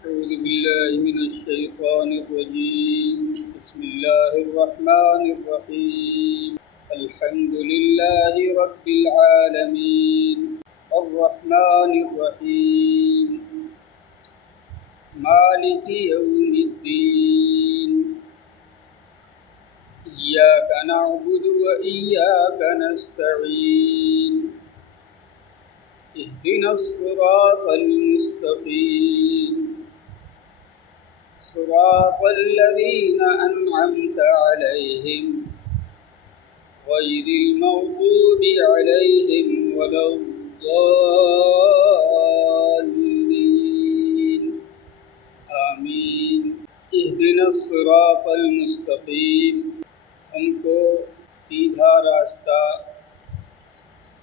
أعوذ بالله من الشيطان الرجيم. بسم الله الرحمن الرحيم. الحمد لله رب العالمين الرحمن الرحيم مالك يوم الدين إياك نعبد وإياك نستعين اهدنا الصراط المستقيم صراط الذين أنعمت عليهم غير المغضوب عليهم ولا الضالين آمين. اهدنا الصراط المستقيم، ہم کو سیدھا راستہ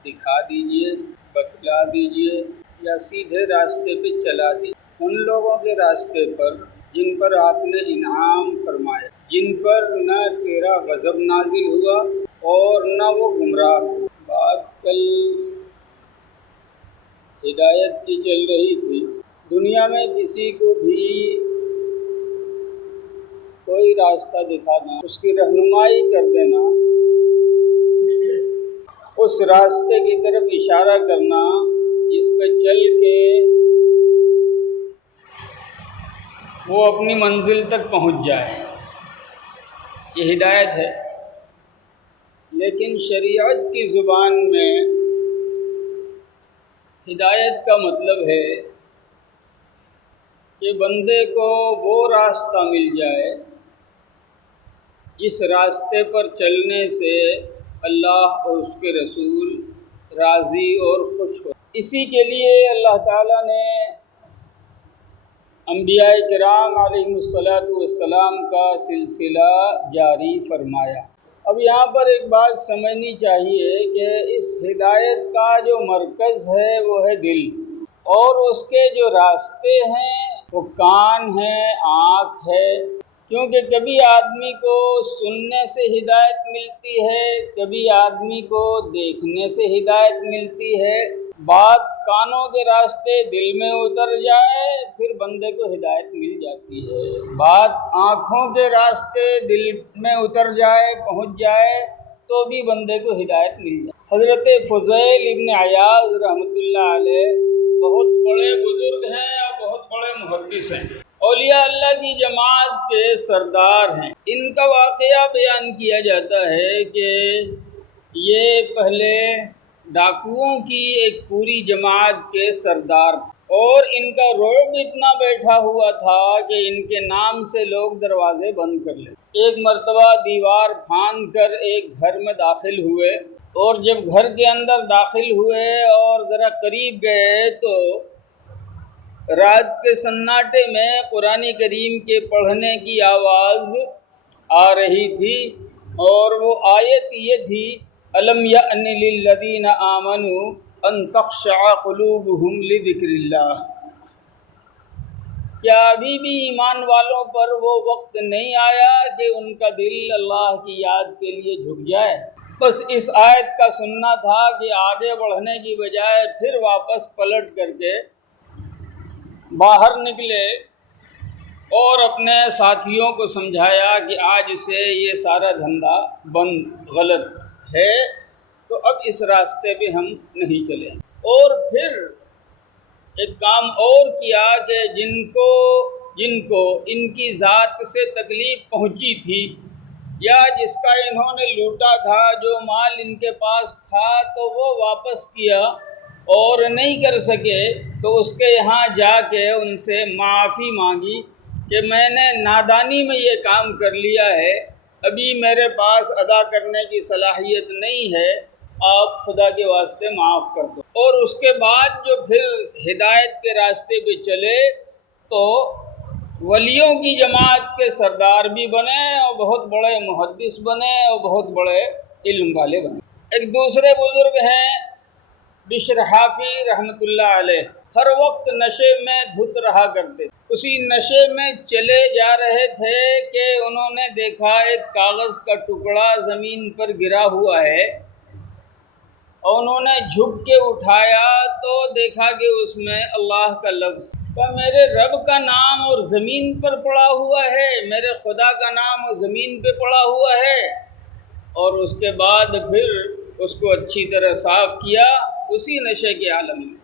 دکھا دیجیے، بتلا دیجیے یا سیدھے راستے پہ چلا دیجیے، ان لوگوں کے راستے پر جن پر آپ نے انعام فرمایا، جن پر نہ تیرا غضب نازل ہوا اور نہ وہ گمراہ ہوئے. بات کل ہدایت کی چل رہی تھی. دنیا میں کسی کو بھی کوئی راستہ دکھانا، اس کی رہنمائی کر دینا، اس راستے کی طرف اشارہ کرنا جس پہ چل کے وہ اپنی منزل تک پہنچ جائے، یہ ہدایت ہے. لیکن شریعت کی زبان میں ہدایت کا مطلب ہے کہ بندے کو وہ راستہ مل جائے جس راستے پر چلنے سے اللہ اور اس کے رسول راضی اور خوش ہو. اسی کے لیے اللہ تعالیٰ نے انبیاء کرام علیہم السلام کا سلسلہ جاری فرمایا. اب یہاں پر ایک بات سمجھنی چاہیے کہ اس ہدایت کا جو مرکز ہے وہ ہے دل، اور اس کے جو راستے ہیں وہ کان ہیں، آنکھ ہے. کیونکہ کبھی آدمی کو سننے سے ہدایت ملتی ہے، کبھی آدمی کو دیکھنے سے ہدایت ملتی ہے. بات کانوں کے راستے دل میں اتر جائے پھر بندے کو ہدایت مل جاتی ہے. بات آنکھوں کے راستے دل میں اتر جائے، پہنچ جائے تو بھی بندے کو ہدایت مل جائے. حضرت فضیل ابن عیاض رحمۃ اللہ علیہ بہت بڑے بزرگ ہیں اور بہت بڑے محدث ہیں، اولیاء اللہ کی جماعت کے سردار ہیں. ان کا واقعہ بیان کیا جاتا ہے کہ یہ پہلے ڈاکوؤں کی ایک پوری جماعت کے سردار تھے، اور ان کا رعب اتنا بیٹھا ہوا تھا کہ ان کے نام سے لوگ دروازے بند کر لیتے. ایک مرتبہ دیوار پھاند کر ایک گھر میں داخل ہوئے، اور جب گھر کے اندر داخل ہوئے اور ذرا قریب گئے تو رات کے سناٹے میں قرآن کریم کے پڑھنے کی آواز آ رہی تھی، اور وہ آیت یہ تھی: الم یأن للذین آمنوا ان تخشع قلوبہم لذکر اللہ. کیا ابھی بھی ایمان والوں پر وہ وقت نہیں آیا کہ ان کا دل اللہ کی یاد کے لیے جھک جائے؟ بس اس آیت کا سننا تھا کہ آگے بڑھنے کی بجائے پھر واپس پلٹ کر کے باہر نکلے اور اپنے ساتھیوں کو سمجھایا کہ آج سے یہ سارا دھندا بند، غلط ہے، تو اب اس راستے پہ ہم نہیں چلیں. اور پھر ایک کام اور کیا کہ جن کو ان کی ذات سے تکلیف پہنچی تھی یا جس کا انہوں نے لوٹا تھا، جو مال ان کے پاس تھا تو وہ واپس کیا اور نہیں کر سکے تو اس کے یہاں جا کے ان سے معافی مانگی کہ میں نے نادانی میں یہ کام کر لیا ہے، ابھی میرے پاس ادا کرنے کی صلاحیت نہیں ہے، آپ خدا کے واسطے معاف کر دو. اور اس کے بعد جو پھر ہدایت کے راستے پہ چلے تو ولیوں کی جماعت کے سردار بھی بنے اور بہت بڑے محدث بنے اور بہت بڑے علم والے بنے. ایک دوسرے بزرگ ہیں بشر حافی رحمۃ اللہ علیہ، ہر وقت نشے میں دھت رہا کرتے. اسی نشے میں چلے جا رہے تھے کہ انہوں نے دیکھا ایک کاغذ کا ٹکڑا زمین پر گرا ہوا ہے، اور انہوں نے جھک کے اٹھایا تو دیکھا کہ اس میں اللہ کا لفظ. کہ میرے رب کا نام اور زمین پر پڑا ہوا ہے، میرے خدا کا نام اور زمین پہ پڑا ہوا ہے، اور اس کے بعد پھر اس کو اچھی طرح صاف کیا اسی نشے کے عالم میں،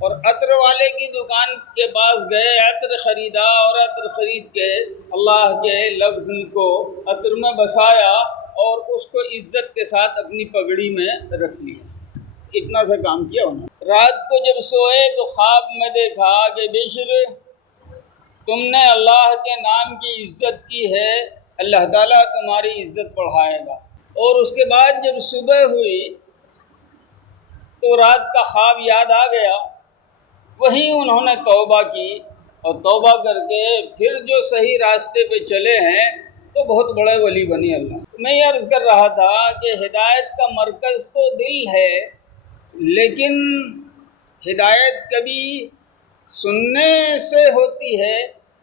اور عطر والے کی دکان کے پاس گئے، عطر خریدا اور عطر خرید کے اللہ کے لفظ کو عطر میں بسایا اور اس کو عزت کے ساتھ اپنی پگڑی میں رکھ لیا۔ اتنا سا کام کیا انہوں نے۔ رات کو جب سوئے تو خواب میں دیکھا کہ بشر تم نے اللہ کے نام کی عزت کی ہے، اللہ تعالیٰ تمہاری عزت بڑھائے گا۔ اور اس کے بعد جب صبح ہوئی تو رات کا خواب یاد آ گیا، وہیں انہوں نے توبہ کی، اور توبہ کر کے پھر جو صحیح راستے پہ چلے ہیں تو بہت بڑے ولی بنے اللہ۔ میں یہ عرض کر رہا تھا کہ ہدایت کا مرکز تو دل ہے، لیکن ہدایت کبھی سننے سے ہوتی ہے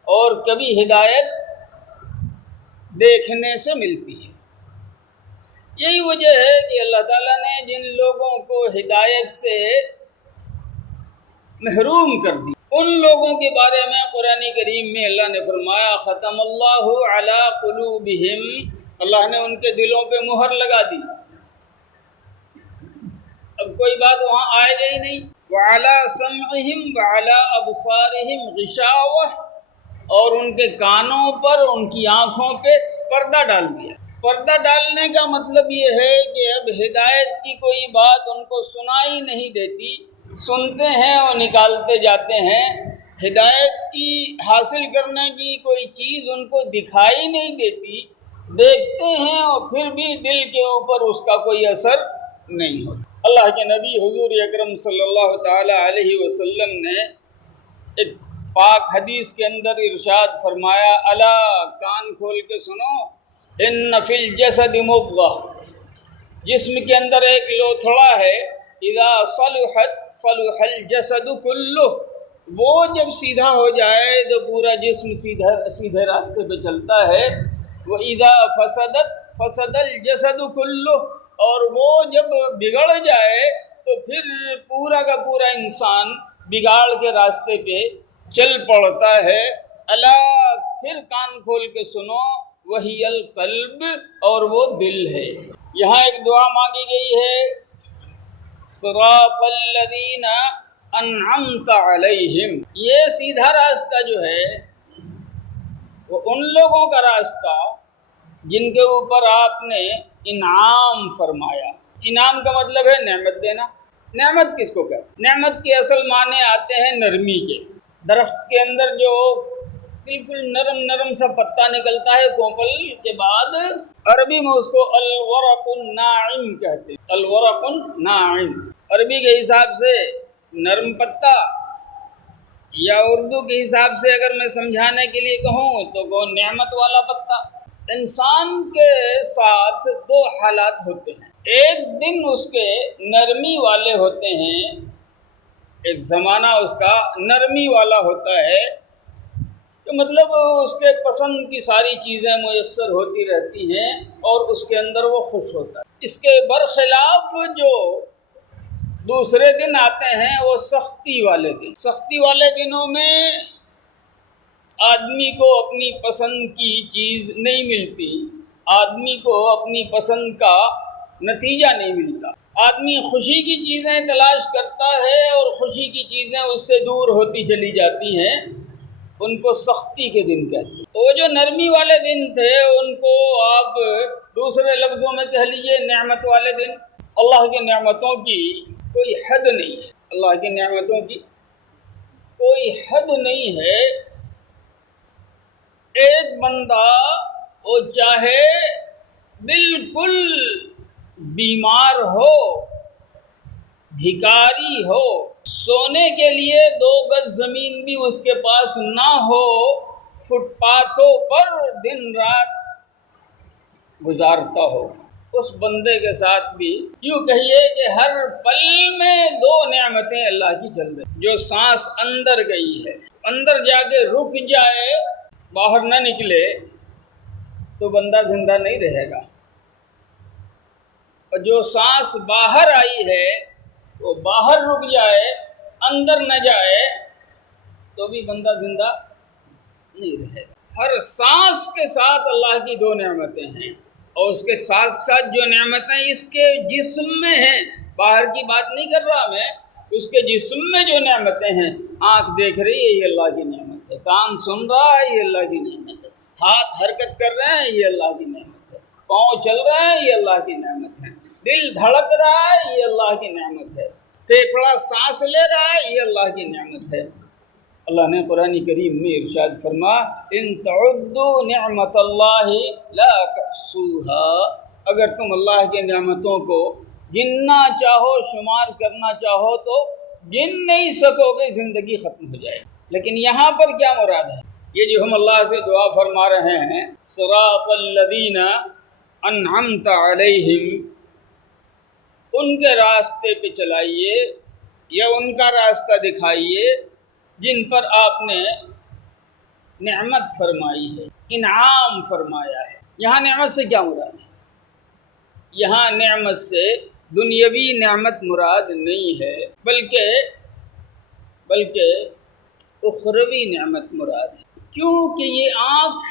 اور کبھی ہدایت دیکھنے سے ملتی ہے۔ یہی وجہ ہے کہ اللہ تعالیٰ نے جن لوگوں کو ہدایت سے محروم کر دی، ان لوگوں کے بارے میں قرآن کریم میں اللہ نے فرمایا ختم اللہ علی قلوبہم، اللہ نے ان کے دلوں پہ مہر لگا دی۔ اب کوئی بات وہاں آئے گا ہی نہیں۔ وعلی سمعہم وعلی ابصارہم غشاوہ، اور ان کے کانوں پر، ان کی آنکھوں پہ پردہ ڈال دیا۔ پردہ ڈالنے کا مطلب یہ ہے کہ اب ہدایت کی کوئی بات ان کو سنائی نہیں دیتی، سنتے ہیں اور نکالتے جاتے ہیں۔ ہدایت کی حاصل کرنے کی کوئی چیز ان کو دکھائی نہیں دیتی، دیکھتے ہیں اور پھر بھی دل کے اوپر اس کا کوئی اثر نہیں ہوتا۔ اللہ کے نبی حضور اکرم صلی اللہ تعالی علیہ وسلم نے ایک پاک حدیث کے اندر ارشاد فرمایا، الا کان کھول کے سنو، ان فی الجسد مضغہ، جسم کے اندر ایک لوتھڑا ہے، اذا صلحت صلح الجسد کلہ، وہ جب سیدھا ہو جائے تو پورا جسم سیدھے راستے پہ چلتا ہے، وَإِذَا فَسَدَتْ فَسَدَ الْجَسَدُ كُلُّهُ، اور وہ جب بگڑ جائے تو پھر پورا کا پورا انسان بگاڑ کے راستے پہ چل پڑتا ہے۔ الا، پھر کان کھول کے سنو، وہی القلب، اور وہ دل ہے۔ یہاں ایک دعا مانگی گئی ہے، صراط الذین انعمت علیہم، یہ سیدھا راستہ جو ہے وہ ان لوگوں کا راستہ جن کے اوپر آپ نے انعام فرمایا۔ انعام کا مطلب ہے نعمت دینا۔ نعمت کس کو کہتے ہیں؟ نعمت کے اصل معنی آتے ہیں نرمی کے۔ درخت کے اندر جو بالکل نرم نرم سا پتا نکلتا ہے کوپل کے بعد، عربی میں اس کو الورق الناعم کہتے ہیں۔ الورق الناعم عربی کے حساب سے نرم پتا، یا اردو کے حساب سے اگر میں سمجھانے کے لیے کہوں تو وہ نعمت والا پتا۔ انسان کے ساتھ دو حالات ہوتے ہیں، ایک دن اس کے نرمی والے ہوتے ہیں، ایک زمانہ اس کا نرمی والا ہوتا ہے، تو مطلب اس کے پسند کی ساری چیزیں میسر ہوتی رہتی ہیں اور اس کے اندر وہ خوش ہوتا ہے۔ اس کے برخلاف جو دوسرے دن آتے ہیں وہ سختی والے دن۔ سختی والے دنوں میں آدمی کو اپنی پسند کی چیز نہیں ملتی، آدمی کو اپنی پسند کا نتیجہ نہیں ملتا، آدمی خوشی کی چیزیں تلاش کرتا ہے اور خوشی کی چیزیں اس سے دور ہوتی چلی جاتی ہیں، ان کو سختی کے دن کہتے ہیں۔ تو وہ جو نرمی والے دن تھے ان کو آپ دوسرے لفظوں میں کہہ لیجئے نعمت والے دن۔ اللہ کی نعمتوں کی کوئی حد نہیں ہے، اللہ کی نعمتوں کی کوئی حد نہیں ہے۔ ایک بندہ وہ چاہے بالکل بیمار ہو، بھکاری ہو، سونے کے لیے 2 گز زمین بھی اس کے پاس نہ ہو، فٹ پاتھوں پر دن رات گزارتا ہو، اس بندے کے ساتھ بھی یوں کہیے کہ ہر پل میں 2 نعمتیں اللہ کی چل رہی۔ جو سانس اندر گئی ہے، اندر جا کے رک جائے، باہر نہ نکلے تو بندہ زندہ نہیں رہے گا، اور جو سانس باہر آئی ہے وہ باہر رک جائے، اندر نہ جائے تو بھی بندہ زندہ نہیں رہے گا۔ ہر سانس کے ساتھ اللہ کی دو نعمتیں ہیں، اور اس کے ساتھ ساتھ جو نعمتیں اس کے جسم میں ہیں، باہر کی بات نہیں کر رہا میں، اس کے جسم میں جو نعمتیں ہیں، آنکھ دیکھ رہی ہے یہ اللہ کی نعمت ہے، کان سن رہا ہے یہ اللہ کی نعمت ہے، ہاتھ حرکت کر رہے ہیں یہ اللہ کی نعمت ہے، پاؤں چل رہے ہیں یہ اللہ کی نعمت ہے، دل دھڑک رہا ہے یہ اللہ کی نعمت ہے، پھیپھڑا سانس لے رہا ہے یہ اللہ کی نعمت ہے۔ اللہ نے قرآن کریم میں ارشاد فرما ان تعدوا نعمت اللہ لا تحصوها، اگر تم اللہ کی نعمتوں کو گننا چاہو، شمار کرنا چاہو تو گن نہیں سکو گے، زندگی ختم ہو جائے۔ لیکن یہاں پر کیا مراد ہے؟ یہ جو ہم اللہ سے دعا فرما رہے ہیں صراط الذین انعمت علیہم، ان کے راستے پہ چلائیے یا ان کا راستہ دکھائیے جن پر آپ نے نعمت فرمائی ہے، انعام فرمایا ہے۔ یہاں نعمت سے کیا مراد ہے؟ یہاں نعمت سے دنیاوی نعمت مراد نہیں ہے، بلکہ اخروی نعمت مراد ہے، کیونکہ یہ آنکھ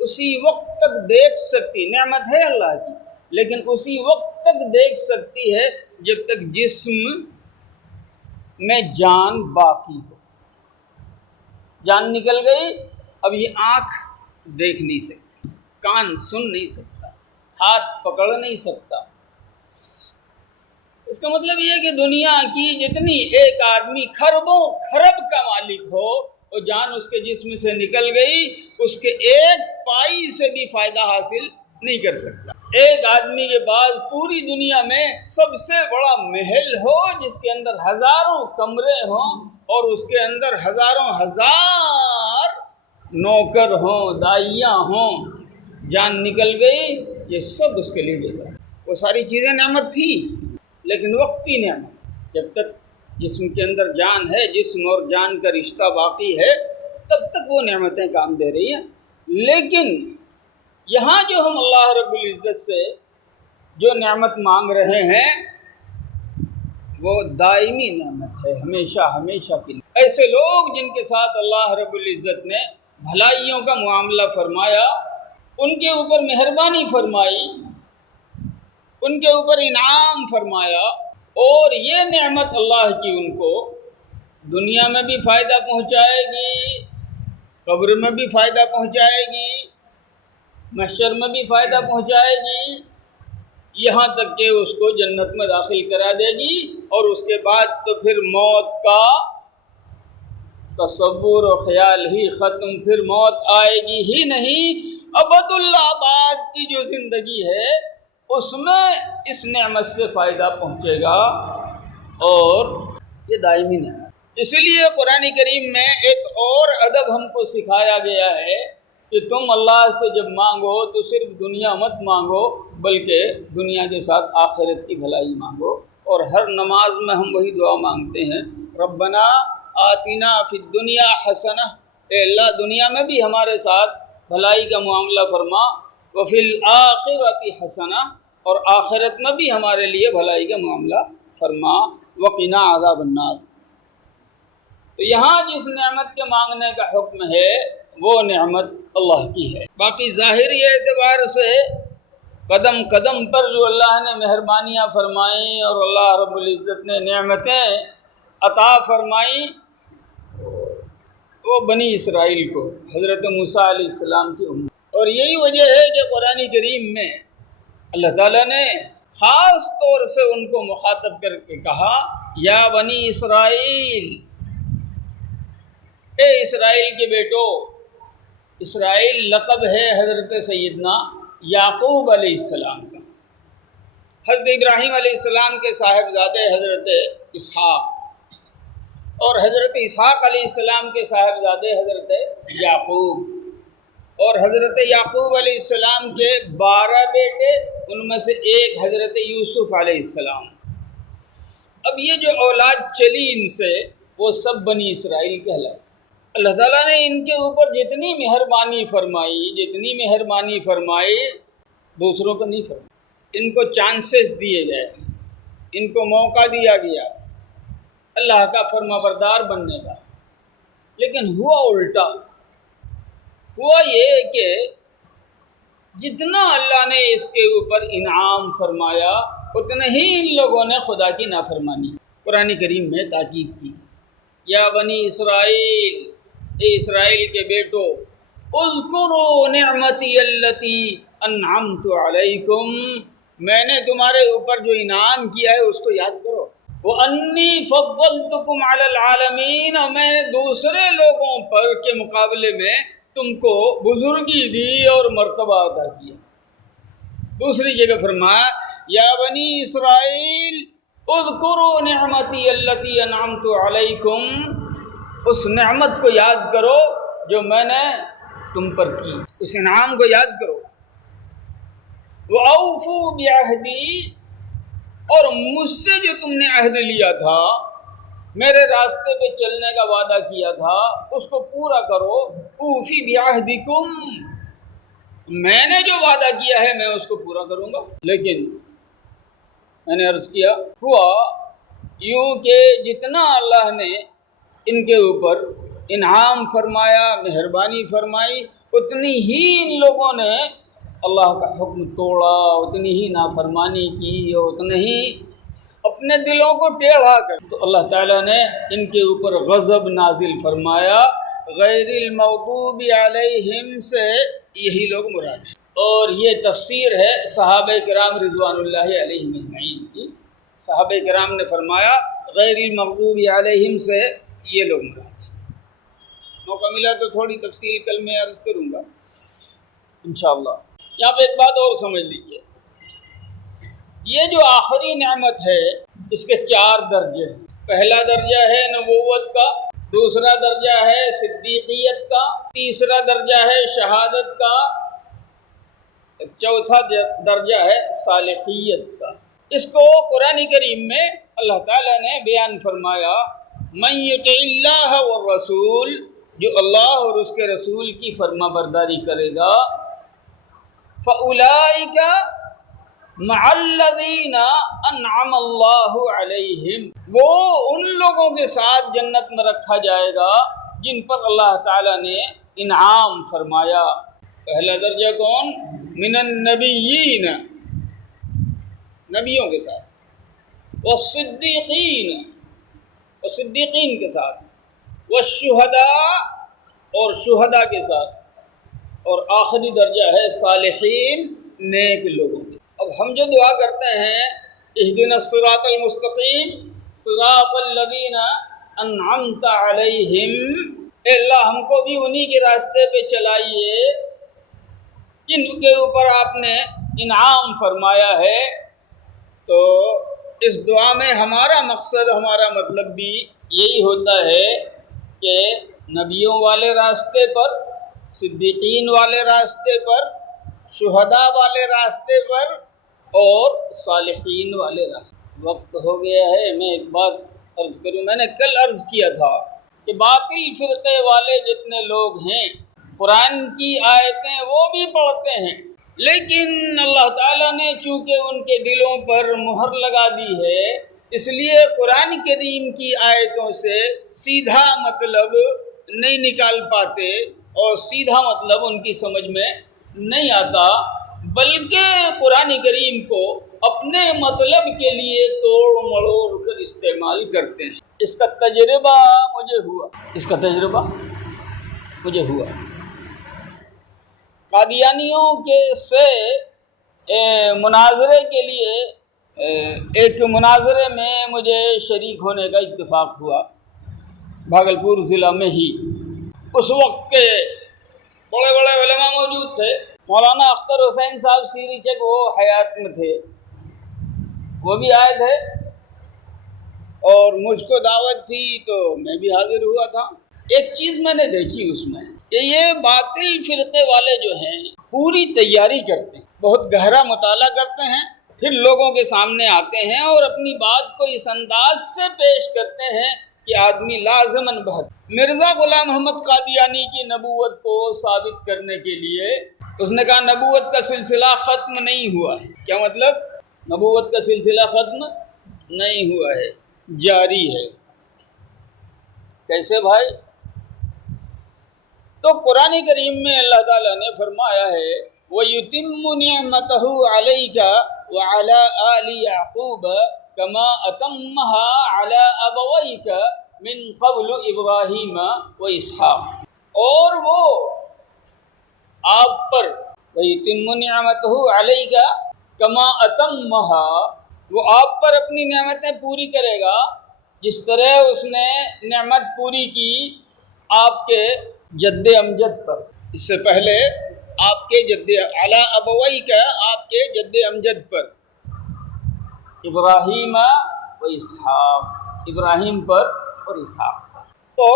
اسی وقت تک دیکھ سکتی، نعمت ہے اللہ کی، لیکن اسی وقت تک دیکھ سکتی ہے جب تک جسم میں جان باقی ہو۔ جان نکل گئی، اب یہ آنکھ دیکھ نہیں سکتی، کان سن نہیں سکتا، ہاتھ پکڑ نہیں سکتا۔ اس کا مطلب یہ ہے کہ دنیا کی جتنی ایک آدمی خربوں خرب کا مالک ہو، وہ جان اس کے جسم سے نکل گئی، اس کے ایک پائی سے بھی فائدہ حاصل نہیں کر سکتا۔ ایک آدمی کے پاس پوری دنیا میں سب سے بڑا محل ہو جس کے اندر ہزاروں کمرے ہوں اور اس کے اندر ہزاروں ہزار نوکر ہوں، دائیاں ہوں، جان نکل گئی، یہ سب اس کے لیے دیتا ہے۔ وہ ساری چیزیں نعمت تھی، لیکن وقتی نعمت، جب تک جسم کے اندر جان ہے، جسم اور جان کا رشتہ باقی ہے، تب تک وہ نعمتیں کام دے رہی ہیں۔ لیکن یہاں جو ہم اللہ رب العزت سے جو نعمت مانگ رہے ہیں وہ دائمی نعمت ہے، ہمیشہ ہمیشہ کی۔ ایسے لوگ جن کے ساتھ اللہ رب العزت نے بھلائیوں کا معاملہ فرمایا، ان کے اوپر مہربانی فرمائی، ان کے اوپر انعام فرمایا، اور یہ نعمت اللہ کی ان کو دنیا میں بھی فائدہ پہنچائے گی، قبر میں بھی فائدہ پہنچائے گی، محشر میں بھی فائدہ پہنچائے گی، یہاں تک کہ اس کو جنت میں داخل کرا دے گی، اور اس کے بعد تو پھر موت کا تصور و خیال ہی ختم، پھر موت آئے گی ہی نہیں۔ ابد الآباد کی جو زندگی ہے اس میں اس نعمت سے فائدہ پہنچے گا، اور یہ دائمی نعمت۔ اسی لیے قرآن کریم میں ایک اور ادب ہم کو سکھایا گیا ہے کہ تم اللہ سے جب مانگو تو صرف دنیا مت مانگو، بلکہ دنیا کے ساتھ آخرت کی بھلائی مانگو۔ اور ہر نماز میں ہم وہی دعا مانگتے ہیں، ربنا آتنا فی الدنیا حسنہ، اے اللہ دنیا میں بھی ہمارے ساتھ بھلائی کا معاملہ فرما، وفی الآخرۃ حسنہ، اور آخرت میں بھی ہمارے لیے بھلائی کا معاملہ فرما، وقنا عذاب النار۔ تو یہاں جس نعمت کے مانگنے کا حکم ہے وہ نعمت اللہ کی ہے۔ باقی ظاہری اعتبار سے قدم قدم پر جو اللہ نے مہربانیاں فرمائیں اور اللہ رب العزت نے نعمتیں عطا فرمائیں، وہ بنی اسرائیل کو، حضرت موسیٰ علیہ السلام کی امت۔ اور یہی وجہ ہے کہ قرآن کریم میں اللہ تعالیٰ نے خاص طور سے ان کو مخاطب کر کے کہا، یا بنی اسرائیل، اے اسرائیل کے بیٹو۔ اسرائیل لقب ہے حضرت سیدنا یعقوب علیہ السلام کا، حضرت ابراہیم علیہ السلام کے صاحبزادے حضرت اسحاق، اور حضرت اسحاق علیہ السلام کے صاحبزادے حضرت یعقوب، اور حضرت یعقوب علیہ السلام کے 12 بیٹے، ان میں سے ایک حضرت یوسف علیہ السلام۔ اب یہ جو اولاد چلی ان سے، وہ سب بنی اسرائیل کہلائے۔ اللہ تعالیٰ نے ان کے اوپر جتنی مہربانی فرمائی دوسروں کو نہیں فرمائی۔ ان کو چانسز دیے گئے، ان کو موقع دیا گیا اللہ کا فرما بردار بننے کا۔ لیکن ہوا الٹا، ہوا یہ کہ جتنا اللہ نے اس کے اوپر انعام فرمایا اتنے ہی ان لوگوں نے خدا کی نافرمانی۔ قرآن کریم میں تاکید کی، یا بنی اسرائیل، اے اسرائیل کے بیٹو، اذکروا نعمتی اللتی انعمت علیکم، میں نے تمہارے اوپر جو انعام کیا ہے اس کو یاد کرو، وَأَنِّي فَضَّلْتُكُمْ عَلَى الْعَالَمِينَ، اور میں نے دوسرے لوگوں پر کے مقابلے میں تم کو بزرگی دی اور مرتبہ عطا کیا۔ دوسری جگہ فرمایا یا بنی اسرائیل اذکروا نعمتی اللتی انعمت علیکم، اس نعمت کو یاد کرو جو میں نے تم پر کی، اس انعام کو یاد کرو۔ وَأَوْفُوا بِعَهْدِي، اور مجھ سے جو تم نے عہد لیا تھا، میرے راستے پہ چلنے کا وعدہ کیا تھا، اس کو پورا کرو۔ اوفی بعہدکم، میں نے جو وعدہ کیا ہے میں اس کو پورا کروں گا۔ لیکن میں نے عرض کیا ہوا یوں کہ جتنا اللہ نے ان کے اوپر انعام فرمایا، مہربانی فرمائی، اتنی ہی ان لوگوں نے اللہ کا حکم توڑا، اتنی ہی نافرمانی کی، اور اتنے ہی اپنے دلوں کو ٹیڑھا کر، تو اللہ تعالیٰ نے ان کے اوپر غضب نازل فرمایا۔ غیر المغضوب علیہم سے یہی لوگ مراد ہیں، اور یہ تفسیر ہے صحابہ کرام رضوان اللہ علیہم اجمعین کی۔ صحابہ کرام نے فرمایا غیر المغضوب علیہم سے یہ لوگ مراد ہیں۔ موقع ملا تو تھوڑی تفصیل کل میں عرض کروں گا انشاءاللہ۔ یہاں پہ ایک بات اور سمجھ لیجیے، یہ جو آخری نعمت ہے اس کے 4 درجے ہیں۔ پہلا درجہ ہے نبوت کا، دوسرا درجہ ہے صدیقیت کا، تیسرا درجہ ہے شہادت کا، چوتھا درجہ ہے صالحیت کا۔ اس کو قرآن کریم میں اللہ تعالیٰ نے بیان فرمایا، من یطع اللہ والرسول، جو اللہ اور اس کے رسول کی فرما برداری کرے گا، فَأُولَئِكَ مَعَ الَّذِينَ أَنْعَمَ اللَّهُ عَلَيْهِمْ، وہ ان لوگوں کے ساتھ جنت میں رکھا جائے گا جن پر اللہ تعالیٰ نے انعام فرمایا۔ پہلا درجہ کون؟ من النبیین، نبیوں کے ساتھ، والصدیقین، اور صدیقین کے ساتھ، والشہداء، اور شہداء کے ساتھ، اور آخری درجہ ہے صالحین، نیک لوگوں کے۔ اب ہم جو دعا کرتے ہیں اہدنا الصراط المستقیم صراط الذین انعمت علیہم، اے اللہ ہم کو بھی انہی کے راستے پہ چلائیے جن کے اوپر آپ نے انعام فرمایا ہے۔ تو اس دعا میں ہمارا مقصد، ہمارا مطلب بھی یہی ہوتا ہے کہ نبیوں والے راستے پر، صدیقین والے راستے پر، شہداء والے راستے پر، اور صالحین والے راستے۔ وقت ہو گیا ہے، میں ایک بات عرض کروں، میں نے کل عرض کیا تھا کہ باطل فرقے والے جتنے لوگ ہیں قرآن کی آیتیں وہ بھی پڑھتے ہیں، لیکن اللہ تعالیٰ نے چونکہ ان کے دلوں پر مہر لگا دی ہے، اس لیے قرآن کریم کی آیتوں سے سیدھا مطلب نہیں نکال پاتے، اور سیدھا مطلب ان کی سمجھ میں نہیں آتا، بلکہ قرآن کریم کو اپنے مطلب کے لیے توڑ مڑوڑ کر استعمال کرتے ہیں۔ اس کا تجربہ مجھے ہوا قادیانیوں کے سے مناظرے کے لیے، ایک مناظرے میں مجھے شریک ہونے کا اتفاق ہوا بھاگلپور ضلع میں ہی۔ اس وقت کے بڑے بڑے علماء موجود تھے، مولانا اختر حسین صاحب سیری چک وہ حیات میں تھے، وہ بھی آئے تھے، اور مجھ کو دعوت تھی تو میں بھی حاضر ہوا تھا۔ ایک چیز میں نے دیکھی اس میں کہ یہ باطل فرقے والے جو ہیں پوری تیاری کرتے ہیں، بہت گہرا مطالعہ کرتے ہیں، پھر لوگوں کے سامنے آتے ہیں اور اپنی بات کو اس انداز سے پیش کرتے ہیں کہ آدمی لازماً بہت۔ مرزا غلام محمد قادیانی کی نبوت کو ثابت کرنے کے لیے اس نے کہا نبوت کا سلسلہ ختم نہیں ہوا ہے۔ کیا مطلب؟ نبوت کا سلسلہ ختم نہیں ہوا ہے، جاری ہے۔ کیسے بھائی؟ تو قرآن کریم میں اللہ تعالیٰ نے فرمایا ہے وَيُتِمُّ نِعْمَتَهُ عَلَيْكَ وَعَلَىٰ آلِ يَعْقُوبَ كَمَا أَتَمَّهَا عَلَىٰ أَبَوَيْكَ مِن قَبْلُ إِبْرَاهِيمَ وَإِسْحَاقَ، اور وہ آپ پر وَيُتِمُّ نِعْمَتَهُ عَلَيْكَ كَمَا أَتَمَّهَا، وہ آپ پر اپنی نعمتیں پوری کرے گا جس طرح اس نے نعمت پوری کی آپ کے جد امجد پر، اس سے پہلے آپ کے جد علی ابوئی کا، آپ کے جد امجد پر، ابراہیم و اسحاق، ابراہیم پر اور اسحاق پر۔ تو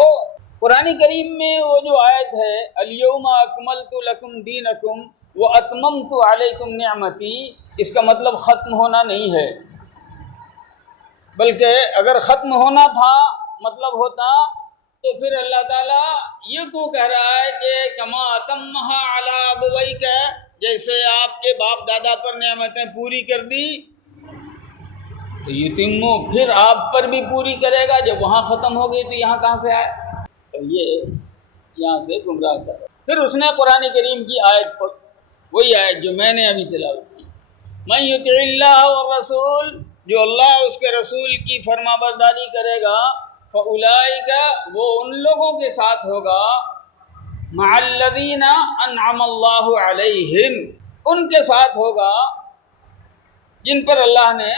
قرآن کریم میں وہ جو آیت ہے الیوم اکملت لکم دینکم واتممت علیکم نعمتی، اس کا مطلب ختم ہونا نہیں ہے، بلکہ اگر ختم ہونا تھا مطلب ہوتا تو پھر اللہ تعالیٰ یہ کیوں کہہ رہا ہے کہ کما اتمھا علی ابویک، جیسے آپ کے باپ دادا پر نعمتیں پوری کر دی تو یتمو پھر آپ پر بھی پوری کرے گا، جب وہاں ختم ہو گئی تو یہاں کہاں سے آئے؟ اور یہ یہاں سے گمراہ کر۔ پھر اس نے قرآن کریم کی آیت پر، وہی آیت جو میں نے ابھی تلاوت کی، من یطع اللہ والرسول، جو اللہ اس کے رسول کی فرما برداری کرے گا، فَأُولَٰئِكَ وہ ان لوگوں کے ساتھ ہوگا، مع الذین انعم اللہ علیہم ان کے ساتھ ہوگا جن پر اللہ نے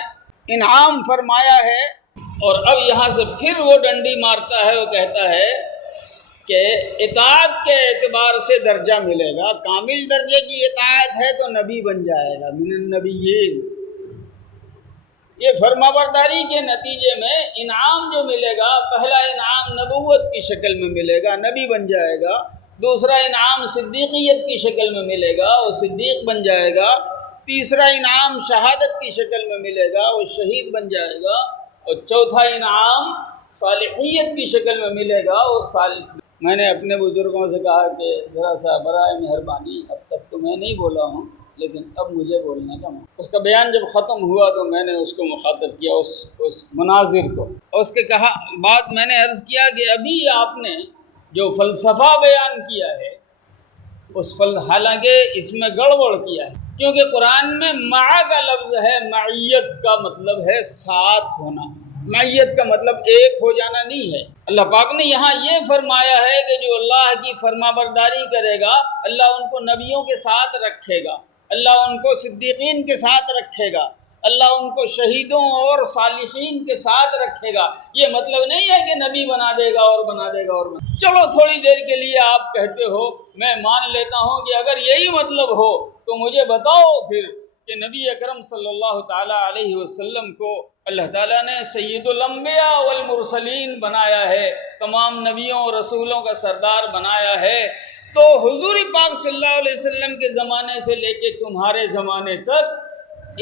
انعام فرمایا ہے۔ اور اب یہاں سے پھر وہ ڈنڈی مارتا ہے، وہ کہتا ہے کہ اطاعت کے اعتبار سے درجہ ملے گا، کامل درجے کی اطاعت ہے تو نبی بن جائے گا، من النبیین۔ یہ فرما برداری کے نتیجے میں انعام جو ملے گا، پہلا انعام نبوت کی شکل میں ملے گا، نبی بن جائے گا، دوسرا انعام صدیقیت کی شکل میں ملے گا، وہ صدیق بن جائے گا، تیسرا انعام شہادت کی شکل میں ملے گا، وہ شہید بن جائے گا، اور چوتھا انعام صالحیت کی شکل میں ملے گا، وہ صالح۔ میں نے اپنے بزرگوں سے کہا کہ ذرا سا برائے مہربانی، اب تک تو میں نہیں بولا ہوں لیکن اب مجھے بولنے کا موقع۔ اس کا بیان جب ختم ہوا تو میں نے اس کو مخاطب کیا، اس مناظر کو، اور اس کے کہا بات میں نے عرض کیا کہ ابھی آپ نے جو فلسفہ بیان کیا ہے حالانکہ اس میں گڑبڑ کیا ہے، کیونکہ قرآن میں مع کا لفظ ہے، معیت کا مطلب ہے ساتھ ہونا، معیت کا مطلب ایک ہو جانا نہیں ہے۔ اللہ پاک نے یہاں یہ فرمایا ہے کہ جو اللہ کی فرما برداری کرے گا اللہ ان کو نبیوں کے ساتھ رکھے گا، اللہ ان کو صدیقین کے ساتھ رکھے گا، اللہ ان کو شہیدوں اور صالحین کے ساتھ رکھے گا۔ یہ مطلب نہیں ہے کہ نبی بنا دے گا اور بنا دے گا اور بنا۔ چلو تھوڑی دیر کے لیے آپ کہتے ہو، میں مان لیتا ہوں کہ اگر یہی مطلب ہو تو مجھے بتاؤ پھر کہ نبی اکرم صلی اللہ تعالیٰ علیہ وسلم کو اللہ تعالیٰ نے سید الانبیاء والمرسلین بنایا ہے، تمام نبیوں اور رسولوں کا سردار بنایا ہے، تو حضور پاک صلی اللہ علیہ وسلم کے زمانے سے لے کے تمہارے زمانے تک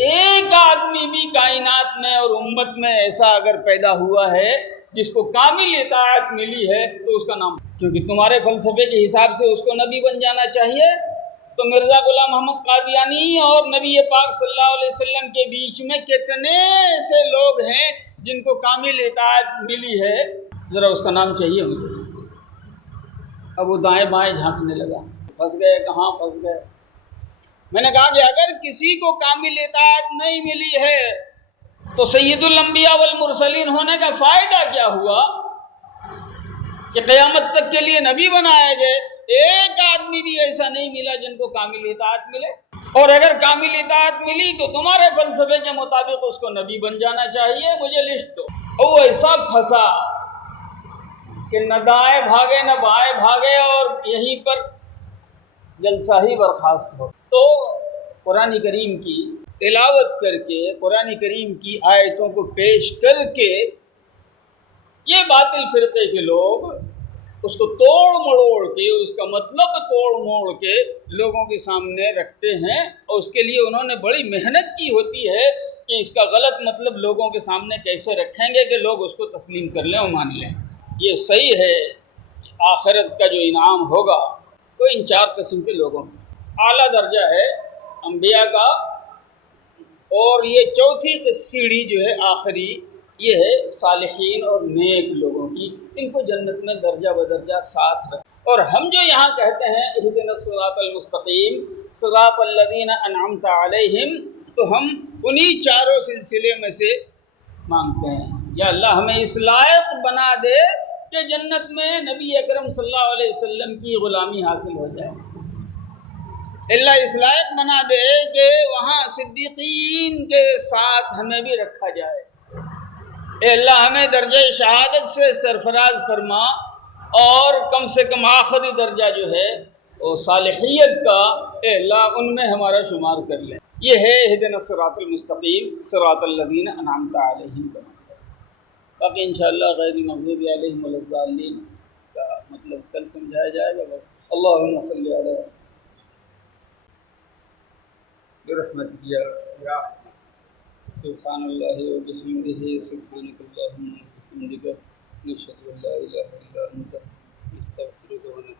ایک آدمی بھی کائنات میں اور امت میں ایسا اگر پیدا ہوا ہے جس کو کامل اطاعت ملی ہے تو اس کا نام، کیونکہ تمہارے فلسفے کے حساب سے اس کو نبی بن جانا چاہیے، تو مرزا غلام محمد قادیانی اور نبی پاک صلی اللہ علیہ وسلم کے بیچ میں کتنے ایسے لوگ ہیں جن کو کامل اطاعت ملی ہے، ذرا اس کا نام چاہیے مجھے۔ اب وہ دائیں بائیں جھانکنے لگا، پھنس گئے، کہاں پھنس گئے؟ میں نے کہا کہ اگر کسی کو کامل اطاعت نہیں ملی ہے تو سید الانبیاء والمرسلین ہونے کا فائدہ کیا ہوا کہ قیامت تک کے لیے نبی بنائے گئے؟ ایک آدمی بھی ایسا نہیں ملا جن کو کامل اطاعت ملے، اور اگر کامل اطاعت ملی تو تمہارے فلسفے کے مطابق اس کو نبی بن جانا چاہیے، مجھے لسٹ دو۔ وہ ایسا پھنسا کہ نہ دائیں بھاگے نہ بائیں بھاگے، اور یہیں پر جلسہ ہی برخاست ہو۔ تو قرآن کریم کی تلاوت کر کے، قرآن کریم کی آیتوں کو پیش کر کے، یہ باطل فرقے کے لوگ اس کو توڑ مڑوڑ کے، اس کا مطلب توڑ موڑ کے لوگوں کے سامنے رکھتے ہیں، اور اس کے لیے انہوں نے بڑی محنت کی ہوتی ہے کہ اس کا غلط مطلب لوگوں کے سامنے کیسے رکھیں گے کہ لوگ اس کو تسلیم کر لیں اور مان لیں۔ یہ صحیح ہے، آخرت کا جو انعام ہوگا وہ ان چار قسم کے لوگوں میں اعلیٰ درجہ ہے انبیاء کا، اور یہ چوتھی سیڑھی جو ہے آخری، یہ ہے صالحین اور نیک لوگوں کی، ان کو جنت میں درجہ بدرجہ ساتھ رکھ۔ اور ہم جو یہاں کہتے ہیں اہدنا الصراط المستقیم صراط الذین انعمت علیہم، تو ہم انہی چاروں سلسلے میں سے مانگتے ہیں، یا اللہ ہمیں اس لائق بنا دے کہ جنت میں نبی اکرم صلی اللہ علیہ وسلم کی غلامی حاصل ہو جائے، اللہ اس لائق بنا دے کہ وہاں صدیقین کے ساتھ ہمیں بھی رکھا جائے، اے اللہ ہمیں درجہ شہادت سے سرفراز فرما، اور کم سے کم آخری درجہ جو ہے وہ صالحیت کا، اے اللہ ان میں ہمارا شمار کر لیں۔ یہ ہے اہدنا الصراط المستقیم صراط الذین انعمت علیہم کا مطلب۔ باقی انشاءاللہ غیر المغضوب علیہم ولا الضالین کا مطلب کل سمجھایا جائے گا۔ اللہم صلی علی برحمتک یا رحمۃ، سبحان اللہ وبحمدہ، سبحانک اللہم وبحمدک، نشہد ان لا الہ الا انت، نستغفرک ونتوب